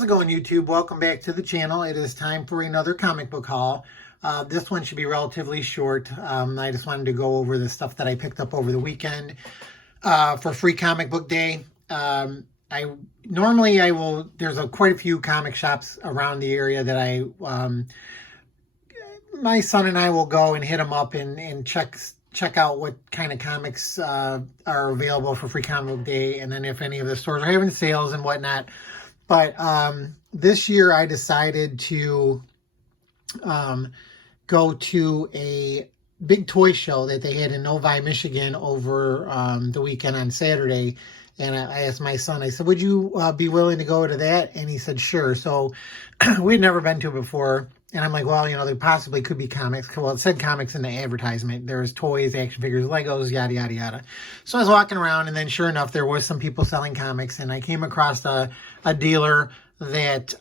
How's it going, YouTube? Welcome back to the channel. It is time for another comic book haul. This one should be relatively short. I just wanted to go over the stuff that I picked up over the weekend for Free Comic Book Day. There's quite a few comic shops around the area that my son and I will go and hit them up and check out what kind of comics are available for Free Comic Book Day, and then if any of the stores are having sales and whatnot. But this year I decided to go to a big toy show that they had in Novi, Michigan over the weekend on Saturday. And I asked my son, I said, would you be willing to go to that? And he said, sure. So we'd never been to it before. And I'm like, well, there possibly could be comics. Well, it said comics in the advertisement. There's toys, action figures, Legos, yada, yada, yada. So I was walking around, and then sure enough, there was some people selling comics. And I came across a dealer that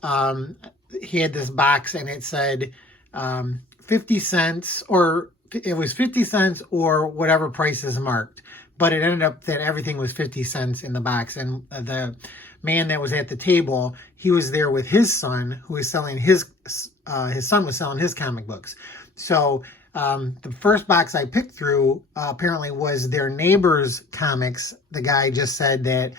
he had this box, and it said 50 cents, or it was 50 cents or whatever price is marked. But it ended up that everything was 50 cents in the box. And the man that was at the table, he was there with his son, who was selling his son was selling his comic books. So the first box I picked through apparently was their neighbor's comics. The guy just said that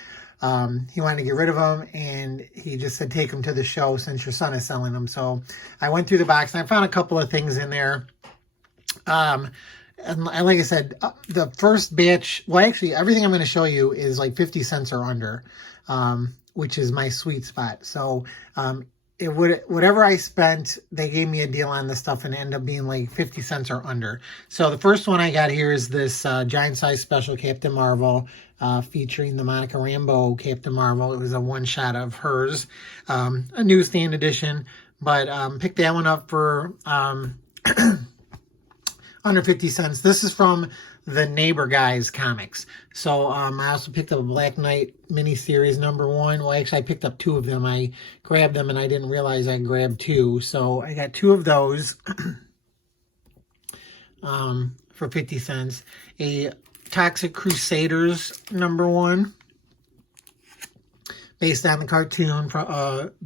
he wanted to get rid of them, and he just said, take them to the show since your son is selling them. So I went through the box, and I found a couple of things in there. And like I said, the first batch, well, actually, everything I'm going to show you is like 50 cents or under, which is my sweet spot. So whatever I spent, they gave me a deal on this stuff, and it ended up being like 50 cents or under. So the first one I got here is this giant size special Captain Marvel, featuring the Monica Rambeau Captain Marvel. It was a one shot of hers, a newsstand edition, but picked that one up for under 50 cents. This is from the Neighbor Guys comics. So I also picked up a Black Knight miniseries #1. Well, actually, I picked up two of them. I grabbed them, and I didn't realize I grabbed two. So I got two of those for 50 cents. A Toxic Crusaders #1, based on the cartoon,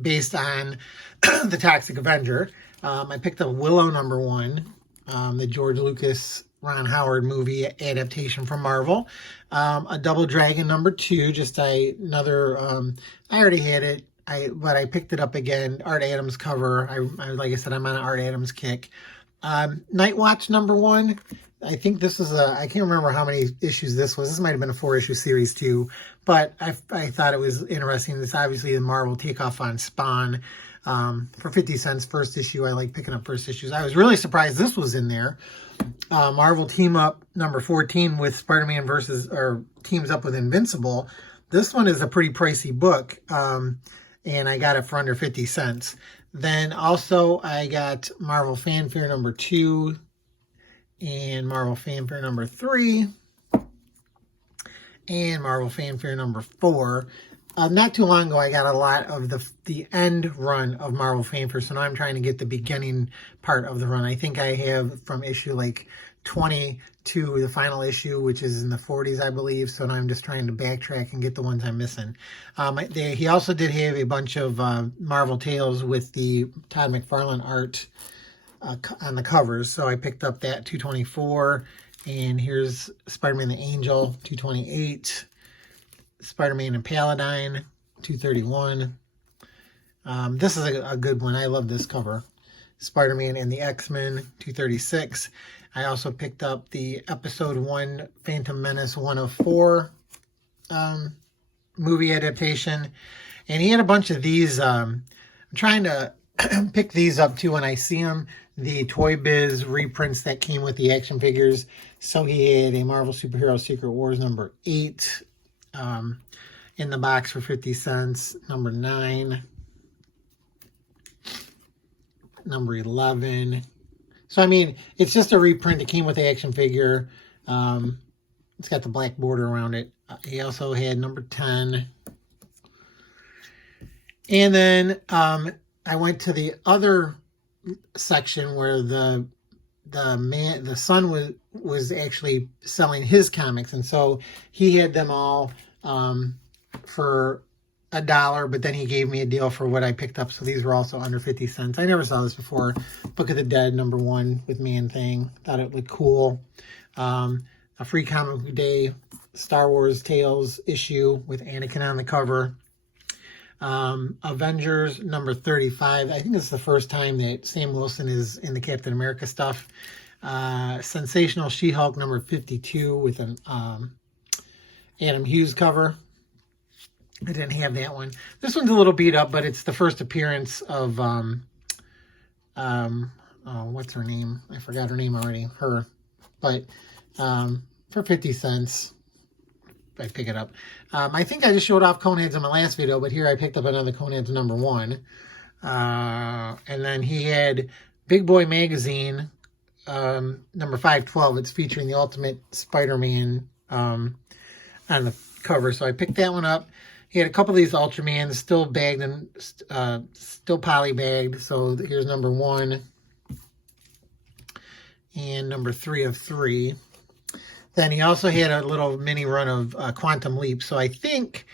based on the Toxic Avenger. I picked up Willow #1. The George Lucas, Ron Howard movie adaptation from Marvel. A Double Dragon #2, just another, I already had it, but I picked it up again. Art Adams cover. Like I said, I'm on an Art Adams kick. Night Watch #1. I think this is I can't remember how many issues this was. This might have been a 4-issue series too, but I thought it was interesting. It's obviously the Marvel takeoff on Spawn. For 50 cents, first issue. I like picking up first issues. I was really surprised this was in there. Marvel Team Up #14 with Spider-Man teams up with Invincible. This one is a pretty pricey book, and I got it for under 50 cents. Then also I got Marvel Fanfare #2 and Marvel Fanfare #3 and Marvel Fanfare #4. Not too long ago, I got a lot of the end run of Marvel Fanfare, so now I'm trying to get the beginning part of the run. I think I have from issue like 20 to the final issue, which is in the 40s, I believe. So now I'm just trying to backtrack and get the ones I'm missing. He also did have a bunch of Marvel Tales with the Todd McFarlane art on the covers. So I picked up that 224, and here's Spider-Man the Angel 228. Spider-Man and Paladine, 231. This is a good one. I love this cover. Spider-Man and the X-Men, 236. I also picked up the Episode 1 Phantom Menace 104 movie adaptation. And he had a bunch of these. I'm trying to pick these up too when I see them. The Toy Biz reprints that came with the action figures. So he had a Marvel Superhero Secret Wars #8. In the box for 50 cents. #9. 11. So, I mean, it's just a reprint. It came with the action figure. It's got the black border around it. He also had #10. And then I went to the other section where the son was actually selling his comics, and so he had them all for $1, but then he gave me a deal for what I picked up. So these were also under 50 cents. I never saw this before. Book of the Dead #1 with Man-Thing. Thought it looked cool. A free comic book day Star Wars Tales issue with Anakin on the cover. Avengers #35. I think this is the first time that Sam Wilson is in the Captain America stuff. Sensational She-Hulk #52 with an Adam Hughes cover. I didn't have that one. This one's a little beat up, but it's the first appearance of what's her name? I forgot her name already. Her. But for 50 cents, I pick it up. I think I just showed off Coneheads in my last video, but here I picked up another Coneheads #1. And then he had Big Boy Magazine #512. It's featuring the Ultimate Spider-Man on the cover. So I picked that one up. He had a couple of these Ultramans still bagged and still poly bagged. So here's #1 and #3 of 3. Then he also had a little mini run of Quantum Leap. So I think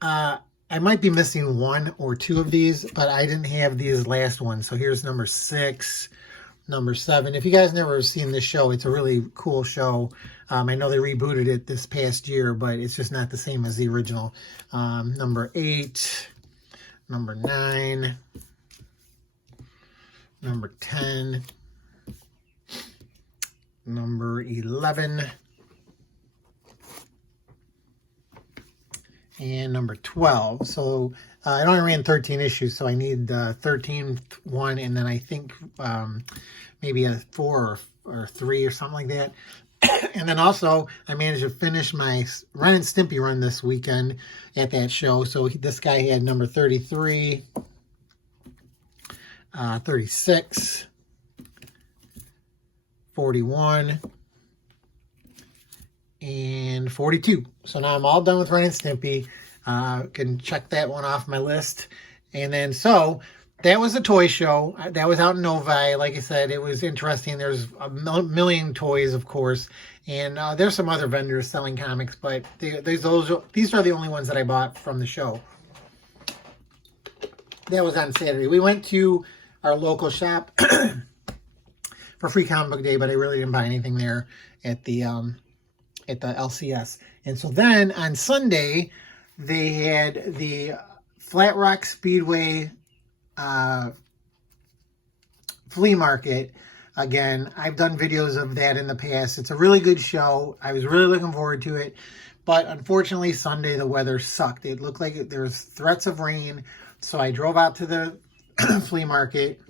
I might be missing 1 or 2 of these, but I didn't have these last ones. So here's #6, #7. If you guys never seen this show, it's a really cool show. I know they rebooted it this past year, but it's just not the same as the original. #8, #9, #10, #11, and #12. So I only ran 13 issues, so I need the 13th one, and then I think maybe a 4 or 3 or something like that. And then also, I managed to finish my Ren and Stimpy run this weekend at that show. So this guy had #33, 36, 41, and 42. So now I'm all done with Ren and Stimpy. Can check that one off my list. And then, so that was a toy show. That was out in Novi. Like I said, it was interesting. There's a million toys, of course. And there's some other vendors selling comics, but these are the only ones that I bought from the show. That was on Saturday. We went to our local shop for Free Comic Book Day, but I really didn't buy anything there at the LCS. And so then on Sunday, they had the Flat Rock Speedway flea market. Again, I've done videos of that in the past. It's a really good show. I was really looking forward to it. But unfortunately, Sunday, the weather sucked. It looked like there was threats of rain. So I drove out to the flea market,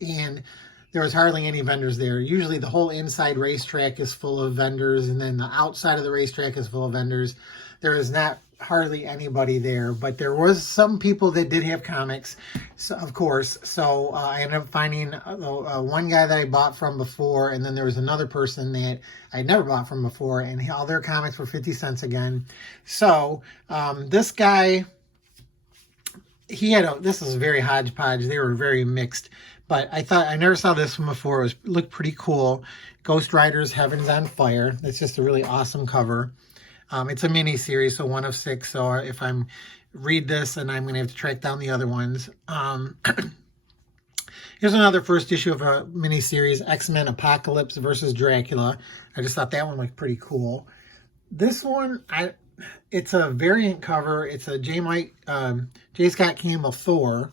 and there was hardly any vendors there. Usually the whole inside racetrack is full of vendors, and then the outside of the racetrack is full of vendors. There is not hardly anybody there, but there was some people that did have comics, so, of course. So I ended up finding one guy that I bought from before, and then there was another person that I never bought from before, and all their comics were 50 cents again. So this guy, this was very hodgepodge. They were very mixed, but I never saw this one before. It looked pretty cool. Ghost Rider's Heaven's on Fire. That's just a really awesome cover. It's a mini series, so 1 of 6. So if I'm read this, and I'm going to have to track down the other ones. Here's another first issue of a mini series, X-Men Apocalypse versus Dracula. I just thought that one looked pretty cool. This one, it's a variant cover. It's a J. Scott Campbell Thor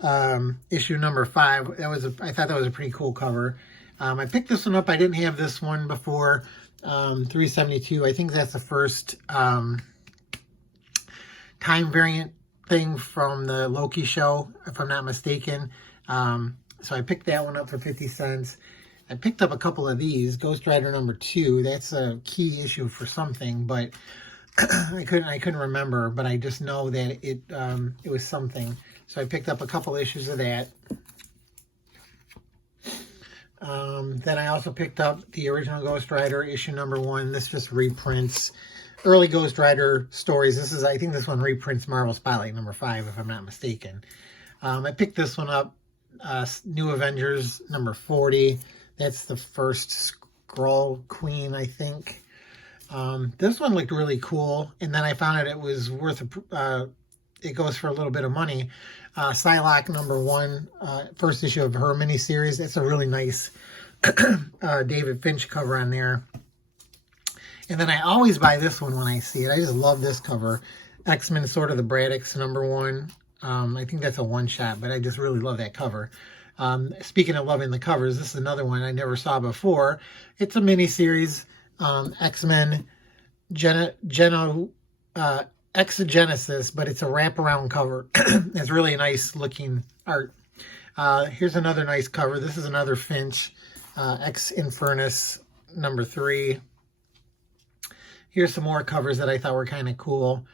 issue #5. I thought that was a pretty cool cover. I picked this one up. I didn't have this one before. 372. I think that's the first time variant thing from the Loki show, if I'm not mistaken. So I picked that one up for 50 cents. I picked up a couple of these. Ghost Rider #2. That's a key issue for something, but I couldn't remember. But I just know that it was something. So I picked up a couple issues of that. Then I also picked up the original Ghost Rider issue #1. This just reprints early Ghost Rider stories. I think this one reprints Marvel Spotlight #5, if I'm not mistaken. I picked this one up, New Avengers #40. That's the first Skrull Queen, I think. This one looked really cool, and then I found out it was worth it goes for a little bit of money. Psylocke #1, first issue of her miniseries. It's a really nice David Finch cover on there. And then I always buy this one when I see it. I just love this cover. X-Men Sword of the Braddocks #1. I think that's a one-shot, but I just really love that cover. Speaking of loving the covers, this is another one I never saw before. It's a miniseries, X-Men Exogenesis, but it's a wraparound cover. It's really nice looking art. Here's another nice cover. This is another Finch, Ex Infernus #3. Here's some more covers that I thought were kind of cool.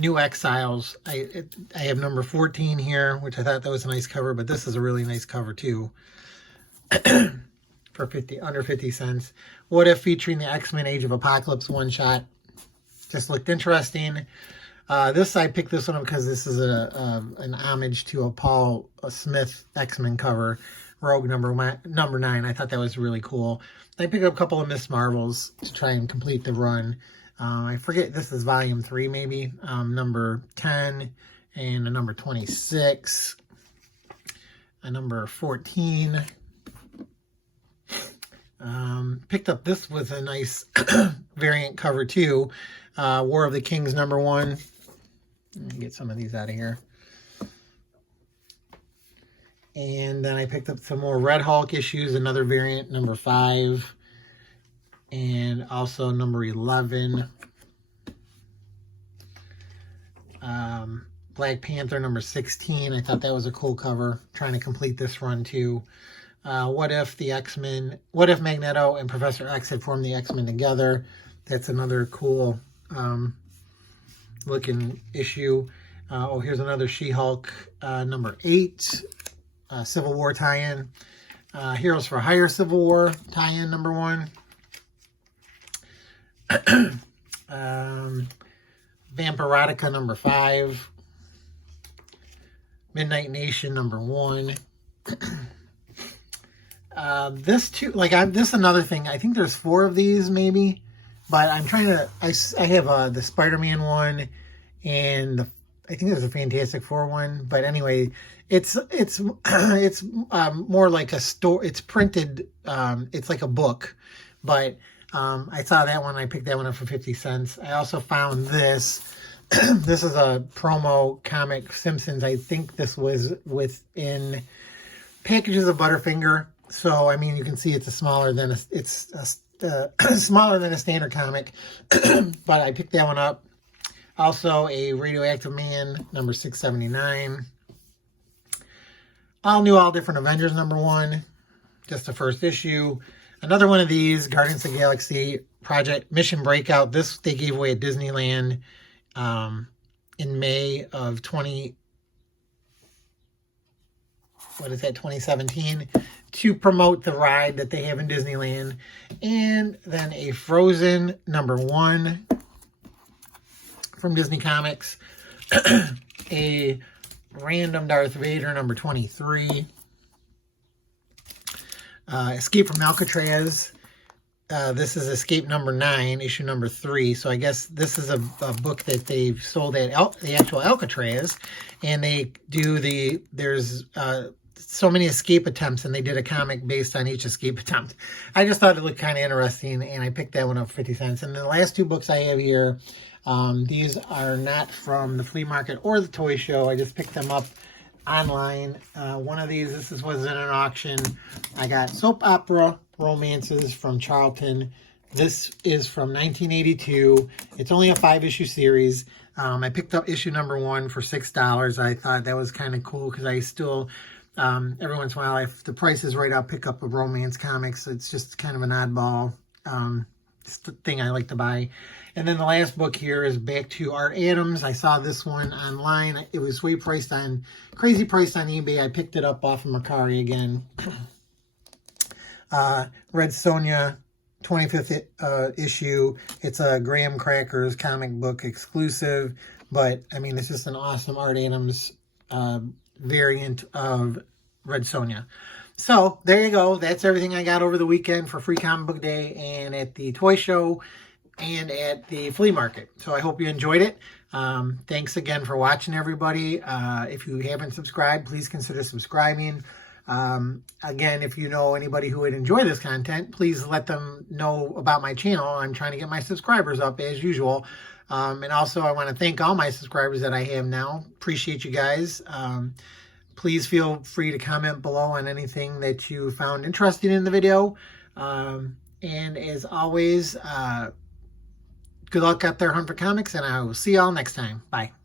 New Exiles. I have #14 here, which I thought that was a nice cover, but this is a really nice cover too. For under 50 cents. What If, featuring the X-Men Age of Apocalypse one-shot. Just looked interesting. I picked this one up because this is an homage to a Paul Smith X-Men cover, Rogue #9. I thought that was really cool. I picked up a couple of Miss Marvels to try and complete the run. I forget, this is volume 3 maybe, number 10 and a number 26, a number 14. Picked up, this was a nice variant cover too, War of the Kings #1. Let me get some of these out of here. And then I picked up some more Red Hulk issues, another variant, number 5. And also number 11. Black Panther #16. I thought that was a cool cover. Trying to complete this run too. What if Magneto and Professor X had formed the X-Men together? That's another cool looking issue. Here's another She-Hulk #8. Civil War tie-in. Heroes for Hire Civil War tie-in #1. Vampirotica #5. Midnight Nation #1. This too, this is another thing. I think there's 4 of these maybe, but I'm trying to, I have the Spider-Man one, and I think there's a Fantastic Four one, but anyway, it's more like a store. It's printed, it's like a book, but I saw that one. I picked that one up for 50 cents. I also found this. This is a promo comic, Simpsons. I think this was within packages of Butterfinger. So I mean, you can see it's smaller than smaller than a standard comic, but I picked that one up. Also, a Radioactive Man #679. All new, all different Avengers #1. Just the first issue. Another one of these, Guardians of the Galaxy Project Mission Breakout. This they gave away at Disneyland in May of 2017 to promote the ride that they have in Disneyland. And then a Frozen #1 from Disney Comics. A random Darth Vader #23. Escape from Alcatraz. This is Escape #9, issue #3. So I guess this is a book that they've sold at the actual Alcatraz, and they do there's so many escape attempts, and they did a comic based on each escape attempt. I just thought it looked kind of interesting, and I picked that one up for 50 cents. And the last 2 books I have here, these are not from the flea market or the toy show. I just picked them up online. One of these, this was in an auction. I got Soap Opera Romances from Charlton. This is from 1982. It's only a 5-issue series. I picked up issue #1 for $6. I thought that was kind of cool because I still, every once in a while, if the price is right, I'll pick up a romance comics. It's just kind of an oddball thing I like to buy. And then the last book here is Back to Art Adams. I saw this one online. It was crazy priced on eBay. I picked it up off of Mercari again. Red Sonja, 25th issue. It's a Graham Crackers comic book exclusive, but I mean, it's just an awesome Art Adams variant of Red Sonja. So there you go. That's everything I got over the weekend for Free Comic Book Day and at the toy show and at the flea market. So I hope you enjoyed it. Thanks again for watching, everybody. If you haven't subscribed, please consider subscribing. Again, if you know anybody who would enjoy this content, please let them know about my channel. I'm trying to get my subscribers up as usual. And also, I want to thank all my subscribers that I have now. Appreciate you guys. Please feel free to comment below on anything that you found interesting in the video. And as always, good luck out there hunting for comics, and I will see y'all next time. Bye.